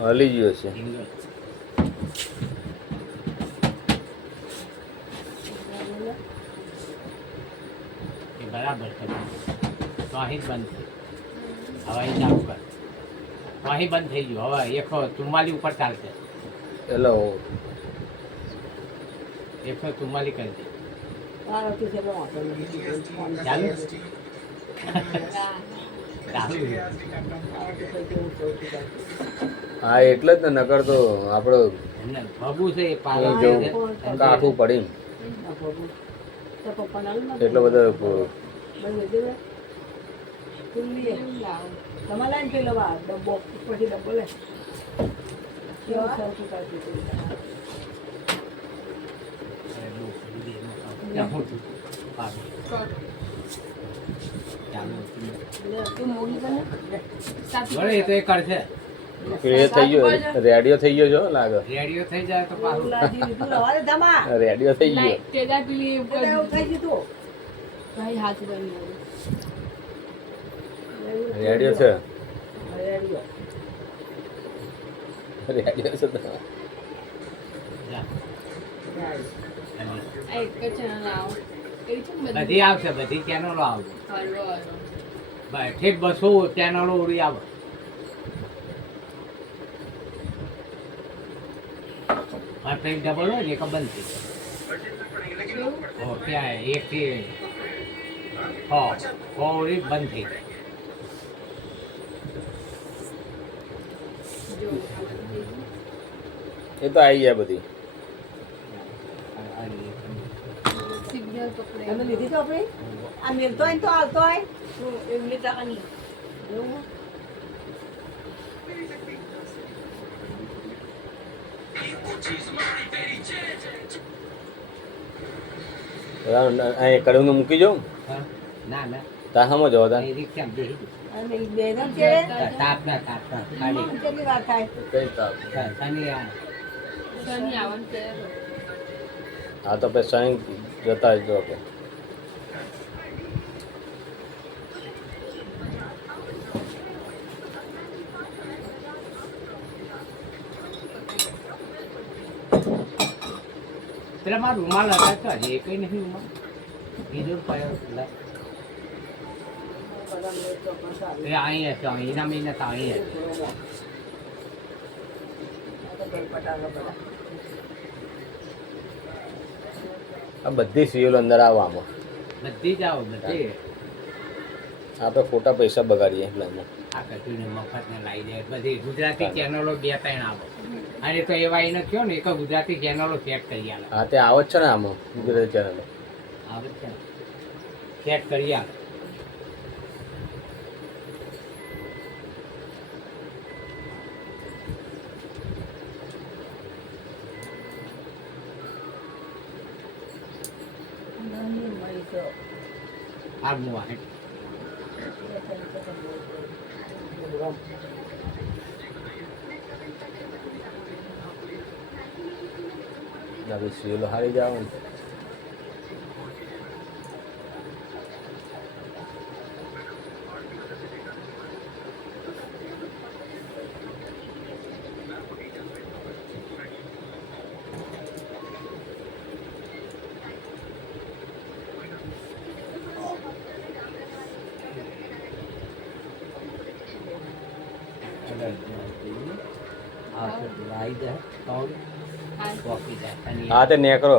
હલી ગયો છે. બરાબર છે તો અહીં બંધ થઈ હવે અહીં ચાલુ કર તો અહીં બંધ થઈ ગયું હવે 144 ઉપર ચાલશે એટલે 144 કરી દે ચાલુ હા એટલે જ ને નકર તો આપણો ભગું છે એ કાઠું પડી એટલો બધો એ તો એ કરશે એ થઈ ગયો રેડિયો થઈ ગયો છો લાગે રેડિયો થઈ જાય તો પાછું રેડિયો થઈ ગયો રેડિયો છે રેડિયો છે બધી આવશે બધી ચેનલો આવશે ઠીક 200 ચેનલો ઉડી આવે ડબલ હોય ને એક બંધ થઈ જાય ત્યાં એક થી ઉડી બંધ થઈ જાય એ તો આવી ગયા બધી લીધી તો આપણે આ મેલતો હોય ને તો આવતો હોય એવી રીતે અહીં કડું મૂકી જાઉં ના ના તા હમો જવા તા કેટલી વાર થાય કઈ તાપ હા તો પછી સાંઈ જતા જ જો કે પેલા મારા રૂમાલ હતા તો હજી કઈ નહીં રૂમાલ બીજો પાયો એ અહીં હશે અહીંના મહિના તો અહીં હશે આ બધી સિરિયલ અંદર આવવામાં બધી જ આવો બધી આપણે ખોટા પૈસા બગાડીએ એટલે એમાં આ કચુને મફતને લાવી દે બધી ગુજરાતી ચેનલો 2-3 આવો અને તો એવા એને કયો ને એક ગુજરાતી ચેનલો સેટ કરી આલે હા તે આવે જ છે ને આમાં ગુજરાતી ચેનલો આવે છે સેટ કરી આલે આ મુવા હે નવી સિરિયલો હારી જાવ ને હા તે નેકરો